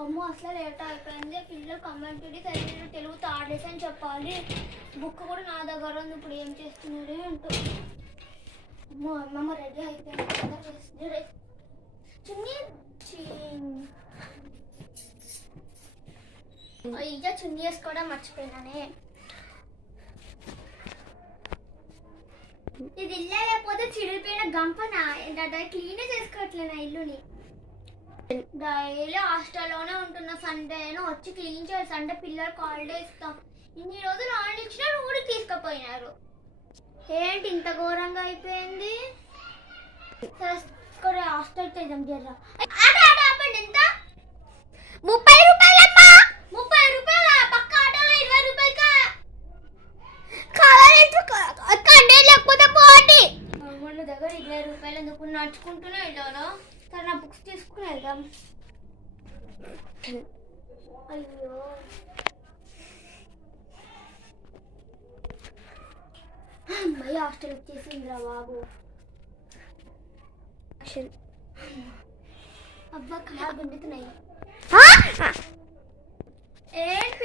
అమ్మో అసలు లేట్ అయిపోయింది. పిల్లలు కమెంటరీ చదివిన తెలుగు తాడేసి అని చెప్పాలి. బుక్ కూడా నా దగ్గర ఉంది. ఇప్పుడు ఏం చేస్తున్నారు అంటూ అమ్మో అమ్మమ్మ రెడీ అయిపోయింది. చున్నీ అయ్యా చున్నీ వేసుకోవడం మర్చిపోయినానే. ఇది ఇల్లు లేకపోతే చిరిగిపోయిన గంపనా క్లీన్ చేసుకోవట్లే నా ఇల్లుని. డైలీ హాస్టల్లోనే ఉంటున్న. సండే వచ్చి క్లీన్ చేయాలి. సండే పిల్లలకు హాలిడే ఇస్తాం. ఇన్ని రోజులు హాలిడే ఇచ్చినా ఊరికి తీసుకుపోయినారు. ఏంటి ఇంత ఘోరంగా అయిపోయింది. హాస్టల్ చేద్దాం జర్రా. ఎంత 30 రూపాయలమ్మా. 30 రూపాయల పక్క ఆటోలో 20 రూపాయలకా కావాలంటే లేకపోతే పోటీ మన దగ్గర 20 రూపాయలు ఎందుకు నడుచుకుంటూనే వెళ్ళాను. సరే నా బుక్స్ తీసుకుని వెళ్దాం. అయ్యో అమ్మాయి హాస్టల్ వచ్చేసిందిరా బాబు. అబ్బా కాలు గుండుతున్నాయి. ఏంటి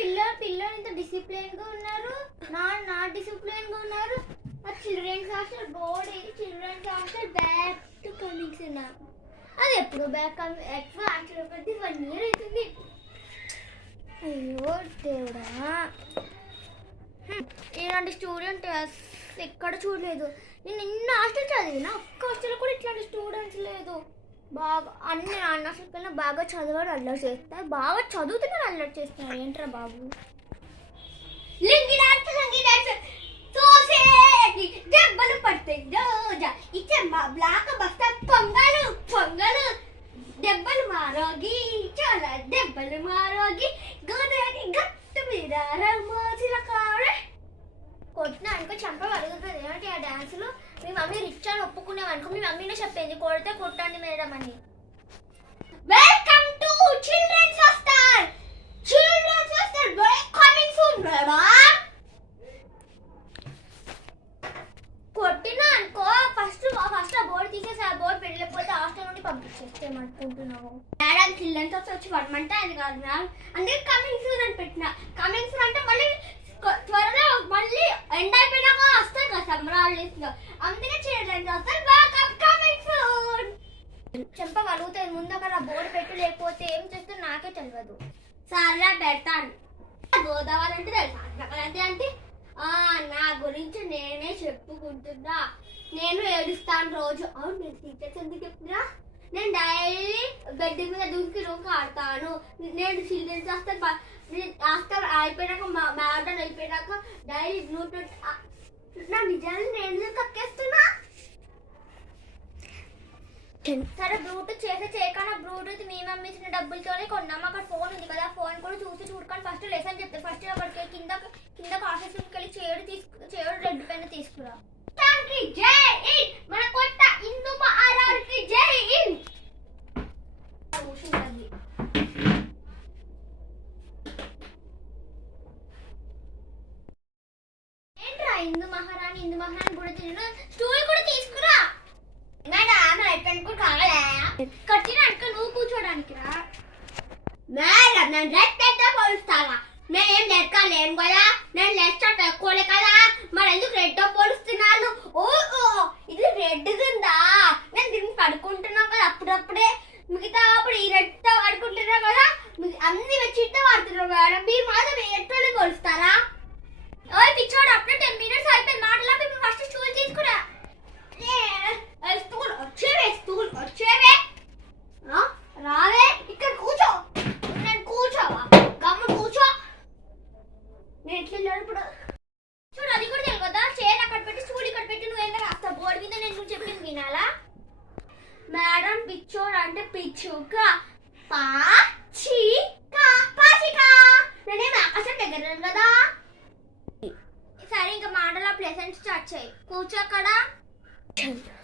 పిల్లలు ఇంత డిసిప్లిన్ గా ఉన్నారు. నా డిసిప్లిన్ గా ఉన్నారు. Children's hostel board children's hostel back to comings అది ఎప్పుడు బ్యాక్ ఎక్కువ హాస్టల్ పెట్టి 1 year అవుతుంది. అయ్యో దేవుడా, ఇలాంటి స్టూడెంట్ ఎక్కడ చూడలేదు. నేను నిన్న హాస్టల్ చదివిన ఒక్క హాస్టల్ కూడా ఇట్లాంటి స్టూడెంట్స్ లేదు. బాగా అన్ని నాన్న కన్నా బాగా చదివారు అల్లరి చేస్తారు. బాగా చదువుతున్నారు అల్లరి చేస్తున్నారు. ఏంట్రా బాబు దెబ్బలు పడతాయి రోజా ఇచ్చే బ్లాక్ బస్తా పొంగలు పొంగలు దెబ్బలు మారోగి చాలా దెబ్బలు మారోగి గోదావరి గట్టు మీద రమోజిల కారే కొట్టిన అనుకో చంప అడుగుతుంది. ఏంటి ఆ డాన్సులు? మీ మమ్మీ రిచ్ అని ఒప్పుకున్నాం అనుకో మీ మమ్మీనే చెప్పింది కొడితే కొట్టండి మేడం అని. Welcome to children's hostel. Children's hostel coming soon madam. కొట్టినా అనుకో ఫస్ట్ ఆ బోర్డు తీసేసి ఆ బోర్డు పెట్టలేకపోతే హాస్టల్ నుండి పంపించేస్తే అనుకుంటున్నావు. మేడం చిల్డ్రన్స్ హాస్టల్ వచ్చి పడమంటే అది కాదు మేడం. అందుకే కమింగ్ సూన్ అని పెట్టిన. కమింగ్ సూన్ అంటే మళ్ళీ త్వరలో మళ్ళీ ఎండ్ అయిపోయినాక వస్తాయి కదా సమ్మర్ హాలిడేస్ లో. అందుకే చిల్డ్రన్స్ హాస్టల్ కమింగ్ సూన్. చెంప వలుగుతాయి. ముందు అక్కడ బోర్డు పెట్టు లేకపోతే ఏం చేస్తే నాకే తెలియదు. సరే పెడతాను. గోదావరి అంటే తెలుసా అంటే నా గురించి నేనే చెప్పుకుంటున్నా. నేను ఏడుస్తాను రోజు. అవును నేను టీచర్స్ ఎందుకు చెప్తున్నా? నేను డైలీ బెడ్ మీద దూకి రూమ్ ఆడతాను. నేను చిల్డ్రన్స్ హాస్టల్ అయిపోయినాక మ్యారథాన్ అయిపోయినాక డైలీ బ్లూటూత్ నా నిజాన్ని నేను కక్కేస్తున్నా. సరే బ్లూటూత్ చేయకుండా బ్లూటూత్ మీ మమ్మీ ఇచ్చిన డబ్బులతోనే కొన్నాము. అక్కడ ఫోన్ ఉంది కదా ఫోన్ కూడా చూడుకొని ఫస్ట్ లెసన్ చెప్తారు. ఫస్ట్ అక్కడికి కింద ఆఫీస్ వెళ్ళి చేడు రెడ్ పెన్ తీసుకురా. మన కొత్త హిందూ మహారాజుకి జై హింద్. ఏంట్రా హిందూ మహారాణి కూడా తిను. స్టూల్ కూడా తీసుకురా. కట్టిన అనుకో నువ్వు కూర్చోడానికి రా. మేడం నేను రెడ్ పెద్ద పోలుస్తావా? మేమేం లెక్కలేము కదా. నేను లెక్క తక్కువలే కదా. మరి ఎందుకు రెడ్ పోలుస్తున్నాను? ఓహో ఇది రెడ్ ఉందా? నేను దీన్ని పడుకుంటున్నాం కదా అప్పుడప్పుడే. మిగతా అప్పుడు ఈ రెడ్ తో పడుకుంటున్నా కదా. అన్ని వెచ్చితో వాడుతున్నాం మేడం. మీరు మాత్రం రెడ్ పోలుస్తారా? ఓ పిచ్చోడు అప్పుడే 10 minutes అయిపోయింది. మాటలా ఫస్ట్ స్టూల్ తీసుకురా. వచ్చేవే రావే ఇక్కడ కూర్చో. నేను కూర్చోవా? గమ్ము కూర్చో. నేను ఎట్లా ఇప్పుడు చూడు అది కూడా తెలియదా? చైర్ అక్కడ పెట్టి స్టూల్ ఇక్కడ పెట్టి నువ్వేంగా రాస్తా బోర్డు మీద. నేను నువ్వు చెప్పింది వినాలా? మేడం పిచ్చోడు అంటే పిచ్చుక పాచిక నేనేమి ఆకాశం దగ్గర కదా. సరే ఇంకా మాటల ప్లెసెంట్ స్టార్ట్ చేయి. కూర్చోక్కడ.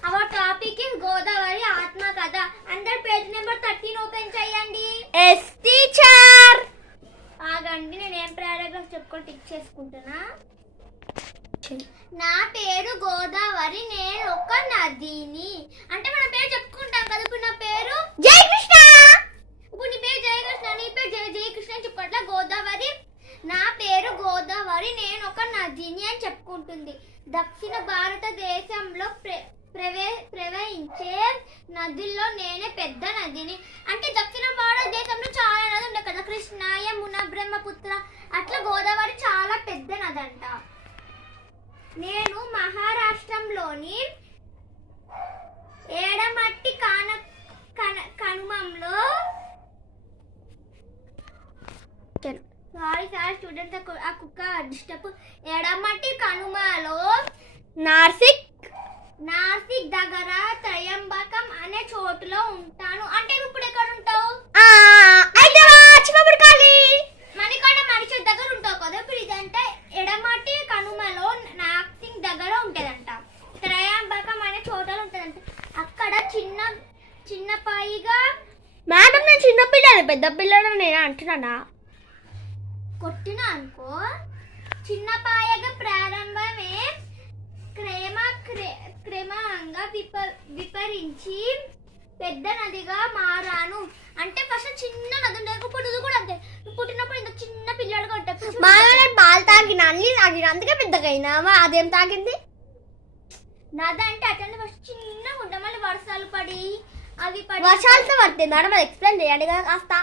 అవర్ టాపిక్ ఇస్ గోదావరి ఆత్మ కథ. అందరు పేజ్ నెంబర్ 13 ఓపెన్ చేయండి. Yes teacher. ఆగండి నేను ఏం పారాగ్రాఫ్ చెప్పుకొని టిక్ చేసుకుంటున్నా. నా పేరు గోదావరి. నేను ఒక నదిని. అంటే మన పేరు చెప్పుకుంటాం కదా. ఇప్పుడు నా పేరు జయకృష్ణ. ఇప్పుడు నీ పేరు జయకృష్ణ. నీ పేరు నదుల్లో నేనే పెద్ద నదిని. అంటే దక్షిణ భారతదేశంలో చాలా నది ఉంటాయి కదా, కృష్ణ, యమున, బ్రహ్మపుత్ర, అట్లా గోదావరి చాలా పెద్ద నది అంట. నేను మహారాష్ట్రంలోని ఏడమట్టి కనుమంలో సారీ స్టూడెంట్ ఆ కుక్క డిస్టర్బ్. ఎడమటి కనుమలో నాసిక్ దగ్గర త్రయంబకం అనే చోటులో ఉంటాను. అంటే ఇప్పుడు ఎక్కడ ఉంటావు? మణికొండ మణిచెట్టు దగ్గర ఉంటావు కదా. ఇప్పుడు ఇదంటే ఎడమటి కనుమలో నాసిక్ దగ్గర ఉంటదంట. త్రయంబకం అనే చోటలో ఉంటదంట. అక్కడ చిన్నపాయిగా మేడం నేను చిన్న పిల్లలు పెద్ద పిల్లలు నేను అంటున్నానా కొట్టినా అనుకో. చిన్నపాయగా ప్రారంభమే క్రమంగా విపరించి పెద్ద నదిగా మారాను. అంటే ఫస్ట్ చిన్న నది ఉండేది, పుట్టుదు కూడా అంతే. పుట్టినప్పుడు ఇంత చిన్న పిల్లలుగా ఉంటాయి. పాలు తాగిన అన్ని తాగిన అందుకే పెద్దగా అయినా. అదేం తాగింది? నది అంటే అట్లా ఫస్ట్ చిన్నగా ఉంటాయి. మళ్ళీ వర్షాలు పడి వర్షాలతో పడుతుంది మేడం, అది ఎక్స్ప్లెయిన్ చేయండి కదా కాస్త.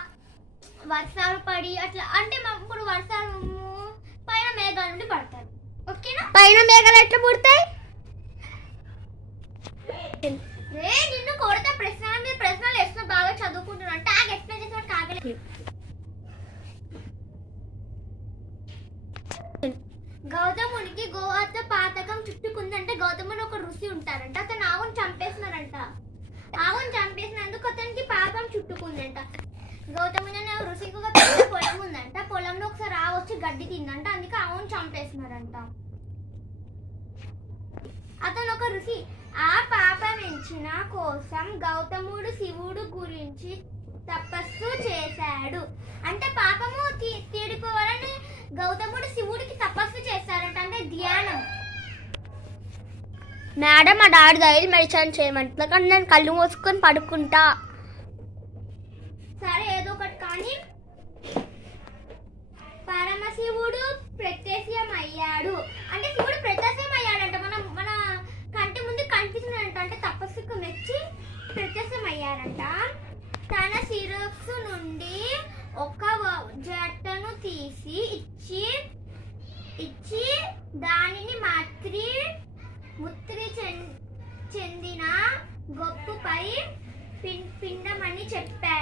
వర్షాలు పడి అట్లా అంటే ఇప్పుడు వర్షాలు పైన మేఘాల నుండి పడతారు. ఓకేనా? పైన మేఘాలు ఎట్లా పుడతాయి? నిన్ను కొడతా ప్రశ్నల మీద ప్రశ్నలు వేస్తున్నా. బాగా చదువుకుంటున్నా. ట్యాగ్ ఎక్స్ప్లెయిన్ చేసిన కాగలేదు. గౌతమునికి గోహత్య పాతకం చుట్టుకుందంటే గౌతముని ఒక ఋషి ఉంటారంట. అతను ఆవును చంపేసినారంట. ఆవును చంపేసినందుకు అతనికి పాపం చుట్టుకుందంట. గౌతముని అనే ఋషికి ఒక పెద్ద పొలం ఉందంట. పొలంలో ఒకసారి ఆవు వచ్చి గడ్డి తిందంట. అందుకే ఆవును చంపేసినారంట. అతను ఒక ఋషి. ఆ పాపమించిన కోసం గౌతముడు శివుడు గురించి తపస్సు చేశాడు. అంటే పాపము తీడిపోవాలని గౌతముడు శివుడికి తపస్సు చేశారంట. అంటే ధ్యానం. మేడం మా డాడీ డైలీ మెడిటేషన్ చేయమంటున్నా కానీ నేను కళ్ళు మూసుకొని పడుకుంటా. సరే ఏదో ఒకటి కానీ. పరమశివుడు ప్రత్యక్షం అయ్యాడు. అంటే శివుడు ప్రత్యక్షం అయ్యాడంట. మన కంటి ముందు కనిపిస్తున్నాడంట. అంటే తపస్సుకు మెచ్చి ప్రత్యక్షం అయ్యారంట. తన శిరస్సు నుండి ఒక జట్టను తీసి ఇచ్చి దానిని ముత్రి చెందిన గొప్పపై పిండమని చెప్పారు.